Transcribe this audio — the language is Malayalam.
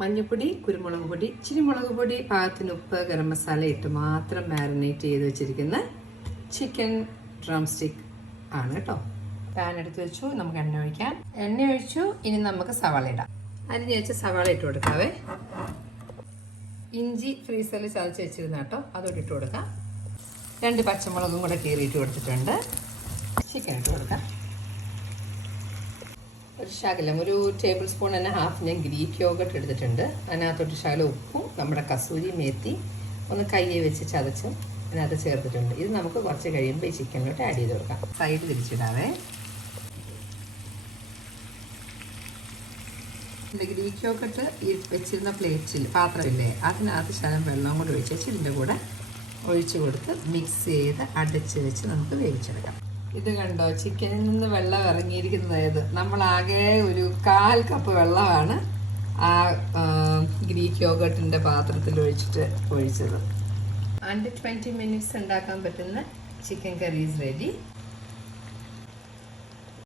മഞ്ഞൾപ്പൊടി, കുരുമുളക് പൊടി, ഇച്ചിരി മുളക് പൊടി, പാകത്തിന് ഉപ്പ്, ഗരം മസാല ഇട്ട് മാത്രം മാരിനേറ്റ് ചെയ്ത് വെച്ചിരിക്കുന്ന ചിക്കൻ ഡ്രം സ്റ്റിക്ക് ആണ് കേട്ടോ. പാൻ എടുത്ത് വെച്ചു, നമുക്ക് എണ്ണ ഒഴിക്കാം. എണ്ണ ഒഴിച്ചു, ഇനി നമുക്ക് സവാള ഇടാം. അരിഞ്ഞ് വെച്ച് സവാള ഇട്ട് കൊടുക്കാവേ. ഇഞ്ചി ഫ്രീസറിൽ ചതച്ച് വെച്ചിരുന്ന കേട്ടോ, അതോട്ട് ഇട്ട് കൊടുക്കാം. 2 പച്ചമുളകും കൂടെ കീറിയിട്ട് കൊടുത്തിട്ടുണ്ട്. ചിക്കൻ ഇട്ട് കൊടുക്കാം. ഒരു ശകലം, ഒരു ടേബിൾ സ്പൂൺ തന്നെ ഹാഫ് ഞാൻ ഗ്രീക്ക് യോഗട്ട് എടുത്തിട്ടുണ്ട്. അതിനകത്തൊരു ശകലം ഉപ്പും നമ്മുടെ കസൂരി മേത്തി ഒന്ന് കയ്യെ വെച്ച് ചതച്ച് അതിനകത്ത് ചേർത്തിട്ടുണ്ട്. ഇത് നമുക്ക് കുറച്ച് കഴിയുമ്പോൾ ഈ ചിക്കനിലോട്ട് ആഡ് ചെയ്ത് കൊടുക്കാം. സൈഡ് തിരിച്ചിടാവേ. ഗ്രീക്ക് യോഗട്ട് ഈ വെച്ചിരുന്ന പ്ലേറ്റിൽ പാത്രമില്ലേ, അതിനകത്ത് ശകലം വെള്ളം കൂടെ ഒഴിച്ച് വെച്ച് ഇതിൻ്റെ കൂടെ ഒഴിച്ചു കൊടുത്ത് മിക്സ് ചെയ്ത് അടച്ച് വെച്ച് നമുക്ക് വേവിച്ചെടുക്കാം. ഇത് കണ്ടോ, ചിക്കനിൽ നിന്ന് വെള്ളം ഇറങ്ങിയിരിക്കുന്നത്. നമ്മളാകെ ഒരു 1/4 കപ്പ് വെള്ളമാണ് ആ ഗ്രീക്ക് യോഗട്ടിൻ്റെ പാത്രത്തിൽ ഒഴിച്ചത്. 20 മിനിറ്റ്സ് ഉണ്ടാക്കാൻ പറ്റുന്ന ചിക്കൻ കറി ഈസ് റെഡി.